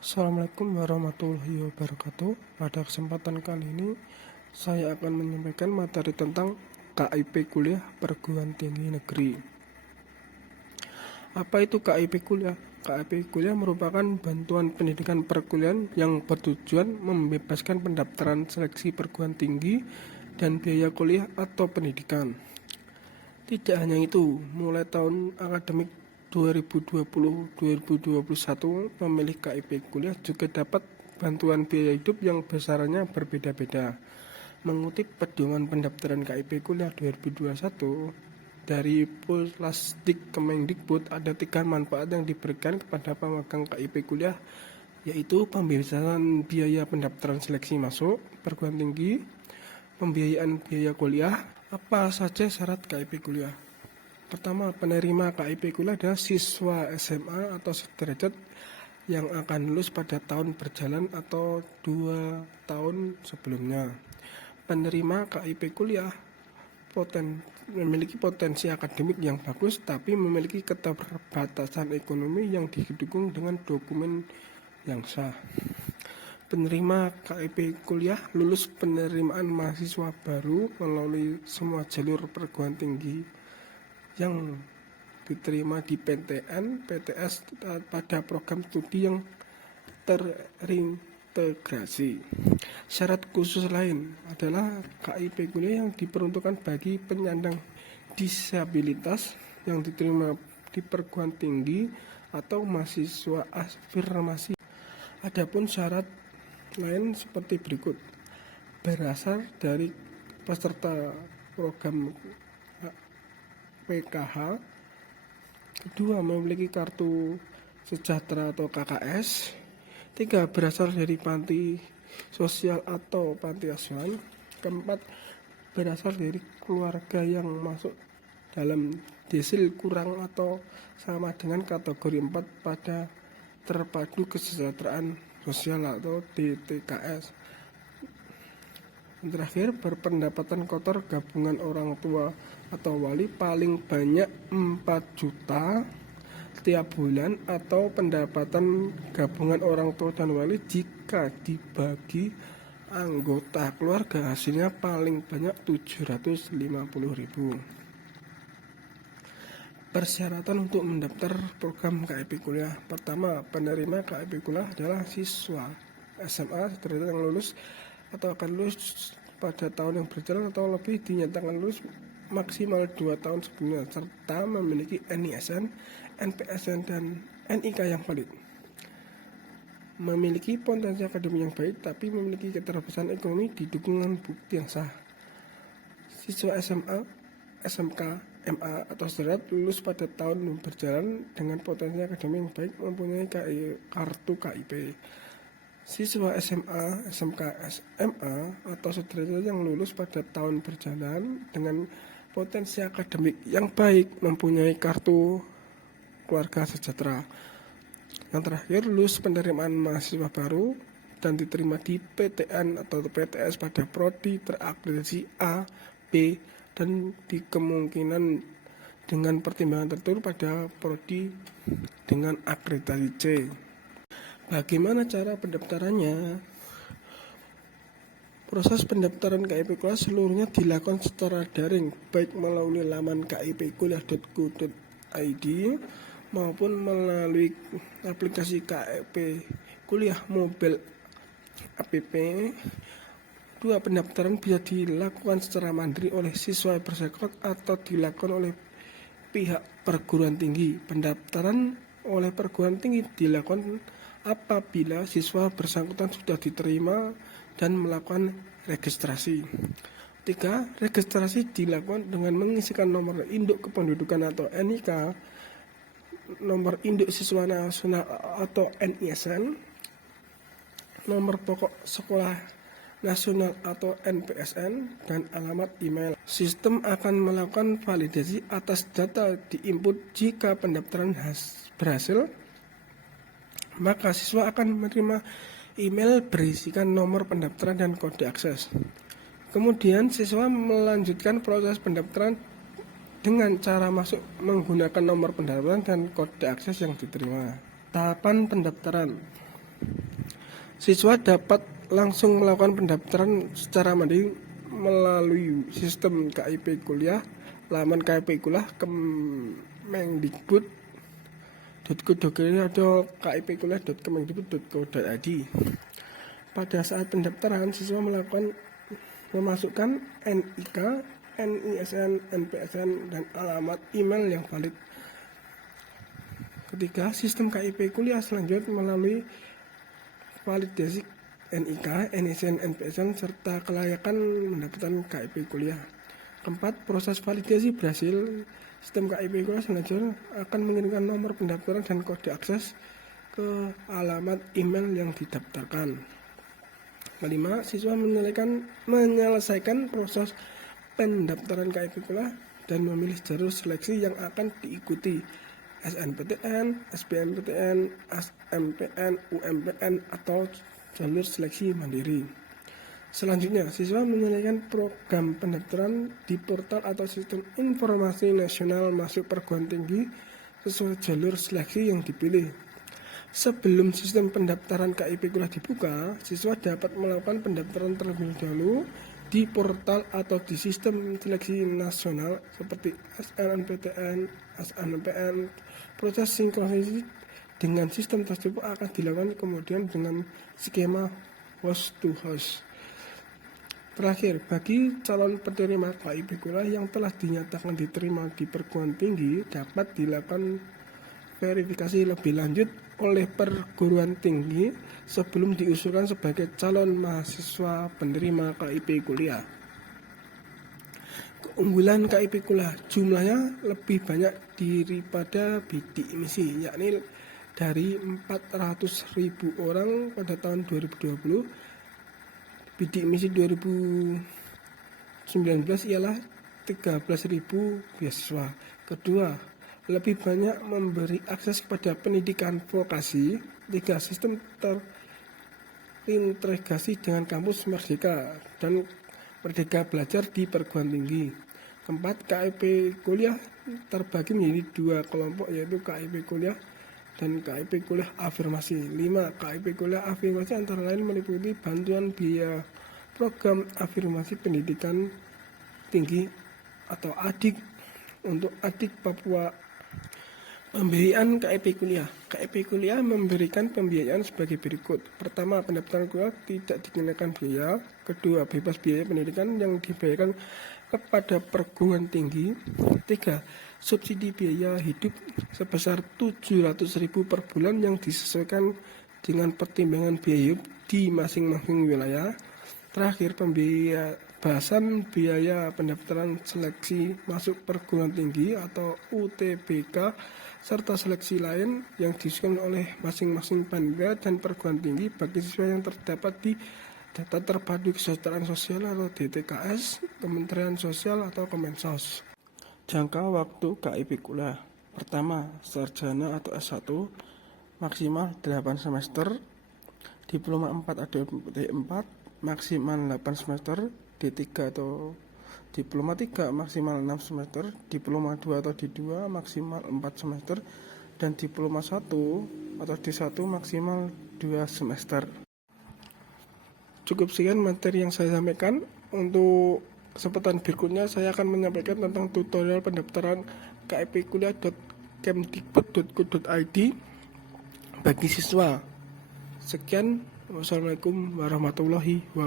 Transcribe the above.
Assalamualaikum warahmatullahi wabarakatuh. Pada kesempatan kali ini saya akan menyampaikan materi tentang KIP Kuliah Perguruan Tinggi Negeri. Apa itu KIP Kuliah? KIP Kuliah merupakan bantuan pendidikan perkuliahan yang bertujuan membebaskan pendaftaran seleksi perguruan tinggi dan biaya kuliah atau pendidikan. Tidak hanya itu, mulai tahun akademik 2020-2021 pemilih KIP Kuliah juga dapat bantuan biaya hidup yang besarannya berbeda-beda. Mengutip pedoman pendaftaran KIP Kuliah 2021 dari Pulasdik Kemendikbud, ada 3 manfaat yang diberikan kepada pemegang KIP Kuliah, yaitu pembebasan biaya pendaftaran seleksi masuk perguruan tinggi, pembiayaan biaya kuliah. Apa saja syarat KIP Kuliah? Pertama, penerima KIP Kuliah adalah siswa SMA atau sederajat yang akan lulus pada tahun berjalan atau 2 tahun sebelumnya. Penerima KIP Kuliah memiliki potensi akademik yang bagus, tapi memiliki keterbatasan ekonomi yang didukung dengan dokumen yang sah. Penerima KIP Kuliah lulus penerimaan mahasiswa baru melalui semua jalur perguruan tinggi yang diterima di PTN, PTS pada program studi yang terintegrasi. Syarat khusus lain adalah KIP Kuliah yang diperuntukkan bagi penyandang disabilitas yang diterima di perguruan tinggi atau mahasiswa afirmasi. Adapun syarat lain seperti berikut: berasal dari peserta program PKH, kedua memiliki kartu sejahtera atau KKS, 3 berasal dari panti sosial atau panti asuhan, keempat berasal dari keluarga yang masuk dalam desil kurang atau sama dengan kategori 4 pada terpadu kesejahteraan sosial atau DTKS. Yang terakhir, berpendapatan kotor gabungan orang tua atau wali paling banyak 4 juta setiap bulan, atau pendapatan gabungan orang tua dan wali jika dibagi anggota keluarga hasilnya paling banyak 750.000. Persyaratan untuk mendaftar program KIP Kuliah. Pertama, penerima KIP Kuliah adalah siswa SMA sederajat yang lulus atau akan lulus pada tahun yang berjalan atau lebih dinyatakan lulus maksimal 2 tahun sebelumnya, serta memiliki NISN, NPSN, dan NIK yang valid. Memiliki potensi akademik yang baik tapi memiliki keterbatasan ekonomi didukung dengan bukti yang sah. Siswa SMA, SMK, MA atau sederajat lulus pada tahun berjalan dengan potensi akademik yang baik mempunyai kartu KIP. Siswa SMA, SMK, SMA atau sederajat yang lulus pada tahun berjalan dengan potensi akademik yang baik mempunyai kartu keluarga sejahtera. Yang terakhir, lulus penerimaan mahasiswa baru dan diterima di PTN atau PTS pada prodi terakreditasi A, B, dan di kemungkinan dengan pertimbangan tertentu pada prodi dengan akreditasi C. Bagaimana cara pendaftarannya? Proses pendaftaran KIP Kuliah seluruhnya dilakukan secara daring, baik melalui laman kipkuliah.go.id maupun melalui aplikasi KIP Kuliah Mobile app. 2. Pendaftaran bisa dilakukan secara mandiri oleh siswa yang bersangkutan atau dilakukan oleh pihak perguruan tinggi. Pendaftaran oleh perguruan tinggi dilakukan apabila siswa bersangkutan sudah diterima dan melakukan registrasi. 3. Registrasi dilakukan dengan mengisikan nomor induk kependudukan atau NIK, nomor induk siswa nasional atau NISN, nomor pokok sekolah nasional atau NPSN, dan alamat email. Sistem akan melakukan validasi atas data diinput. Jika pendaftaran berhasil, maka siswa akan menerima email berisikan nomor pendaftaran dan kode akses. Kemudian siswa melanjutkan proses pendaftaran dengan cara masuk menggunakan nomor pendaftaran dan kode akses yang diterima. Tahapan pendaftaran. Siswa dapat langsung melakukan pendaftaran secara mandiri melalui sistem KIP Kuliah, laman KIP Kuliah kemendikbud.go.id atau kipkuliah.kemendikbud.go.id. Pada saat pendaftaran, siswa memasukkan NIK, NISN, NPSN, dan alamat email yang valid. Ketiga, sistem KIP Kuliah selanjutnya melalui validasi NIK, NISN, NPSN, serta kelayakan mendapatkan KIP Kuliah. Keempat, proses validasi berhasil, sistem KIP Kuliah selanjutnya akan mengirimkan nomor pendaftaran dan kode akses ke alamat email yang didaftarkan. Kelima, siswa menyelesaikan proses pendaftaran KIP Kuliah dan memilih jalur seleksi yang akan diikuti, SNPTN, SBMPTN, SMPN, UMPN, atau jalur seleksi mandiri. Selanjutnya, siswa menyelesaikan program pendaftaran di portal atau sistem informasi nasional masuk perguruan tinggi sesuai jalur seleksi yang dipilih. Sebelum sistem pendaftaran KIP Kuliah dibuka, siswa dapat melakukan pendaftaran terlebih dahulu di portal atau di sistem seleksi nasional seperti SNMPTN, SNMPN. Proses sinkronisasi dengan sistem tersebut akan dilakukan kemudian dengan skema host to host. Terakhir, bagi calon penerima KIP Kuliah yang telah dinyatakan diterima di perguruan tinggi, dapat dilakukan verifikasi lebih lanjut oleh perguruan tinggi sebelum diusulkan sebagai calon mahasiswa penerima KIP Kuliah. Keunggulan KIP Kuliah, jumlahnya lebih banyak daripada bidik misi, yakni dari 400.000 orang pada tahun 2020. Bidik misi 2019 ialah 13.000 beasiswa. Kedua, lebih banyak memberi akses kepada pendidikan vokasi. Tiga, sistem terintegrasi dengan kampus Merdeka dan Merdeka Belajar di perguruan tinggi. Keempat, KIP Kuliah terbagi menjadi dua kelompok, yaitu KIP Kuliah dan KIP Kuliah Afirmasi. 5. KIP Kuliah Afirmasi antara lain meliputi bantuan biaya program afirmasi pendidikan tinggi atau ADIK untuk adik Papua. Pembiayaan KIP Kuliah. KIP Kuliah memberikan pembiayaan sebagai berikut. Pertama, pendaftaran kuliah tidak dikenakan biaya. Kedua, bebas biaya pendidikan yang dibayarkan kepada perguruan tinggi. Tiga, subsidi biaya hidup sebesar 700.000 per bulan yang disesuaikan dengan pertimbangan biaya hidup di masing-masing wilayah. Terakhir, pembebasan biaya pendaftaran seleksi masuk perguruan tinggi atau UTBK serta seleksi lain yang disusun oleh masing-masing panitia dan perguruan tinggi bagi siswa yang terdapat di Data Terpadu Kesejahteraan Sosial atau DTKS, Kementerian Sosial atau Kemensos. Jangka waktu KIP Kuliah. Pertama, sarjana atau S1 maksimal 8 semester, diploma 4 atau D4 maksimal 8 semester, D3 atau diploma 3 maksimal 6 semester, diploma 2 atau D2 maksimal 4 semester, dan diploma 1 atau D1 maksimal 2 semester. Cukup sekian materi yang saya sampaikan. Untuk kesempatan berikutnya saya akan menyampaikan tentang tutorial pendaftaran KIP Kuliah.kemdikbud.go.id bagi siswa. Sekian, wassalamualaikum warahmatullahi wabarakatuh.